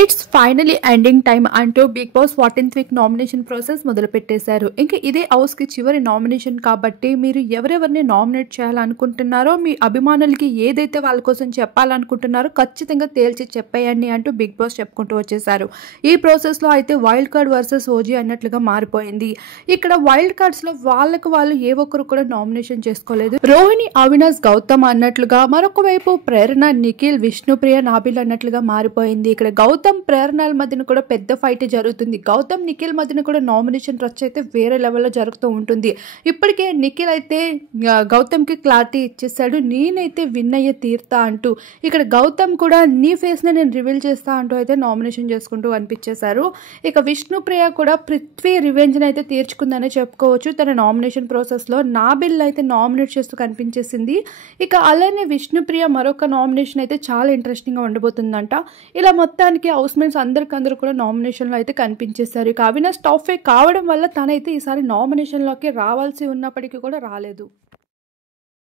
It's finally ending time అంటూ big boss 14th week nomination process మొదలుపెట్టేశారు. ఇంకా ఇదే హౌస్కి చివరి నామినేషన్ కాబట్టి మీరు ఎవరెవరిని నామినేట్ చేయాలనుకుంటున్నారో, మీ అభిమానులకి ఏదైతే వాళ్ళ కోసం చెప్పాలనుకుంటున్నారో ఖచ్చితంగా తేల్చి చెప్పేయండి అంటూ బిగ్ బాస్ చెప్పుకుంటూ వచ్చేసారు. ఈ ప్రాసెస్లో అయితే వైల్డ్ కార్డ్ వర్సెస్ ఓజీ అన్నట్లుగా మారిపోయింది. ఇక్కడ వైల్డ్ కార్డ్స్లో వాళ్ళకు వాళ్ళు ఏ ఒక్కరు కూడా నామినేషన్ చేసుకోలేదు. రోహిణి, అవినాష్, గౌతమ్ అన్నట్లుగా, మరొక వైపు ప్రేరణ, నిఖిల్, విష్ణుప్రియ, నాబిల్ అన్నట్లుగా మారిపోయింది. ఇక్కడ గౌతమ్, ప్రేరణల మధ్యన కూడా పెద్ద ఫైట్ జరుగుతుంది. గౌతమ్, నిఖిల్ మధ్యన కూడా నామినేషన్ రచ్చ అయితే వేరే లెవెల్లో జరుగుతూ ఉంటుంది. ఇప్పటికే నిఖిల్ అయితే గౌతమ్కి క్లారిటీ ఇచ్చేసాడు, నేనైతే విన్ అయ్యే తీరుతా అంటూ. ఇక్కడ గౌతమ్ కూడా నీ ఫేస్ని నేను రివీల్ చేస్తా అంటూ అయితే నామినేషన్ చేసుకుంటూ అనిపించేశారు. ఇక విష్ణుప్రియ కూడా పృథ్వీ రివెంజ్ని అయితే తీర్చుకుందనే చెప్పుకోవచ్చు. తన నామినేషన్ ప్రాసెస్లో నాబిల్ అయితే నామినేట్ చేస్తూ కనిపించేసింది. ఇక అలానే విష్ణుప్రియ మరొక నామినేషన్ అయితే చాలా ఇంట్రెస్టింగ్గా ఉండబోతుందంట. ఇలా మొత్తానికి హౌస్మేట్స్ అందరికందరూ కూడా నామినేషన్లో అయితే కనిపించేశారు. ఇక అవినాష్ టాప్ 5 కావడం వల్ల తనైతే ఈసారి నామినేషన్లోకి రావాల్సి ఉన్నప్పటికీ కూడా రాలేదు.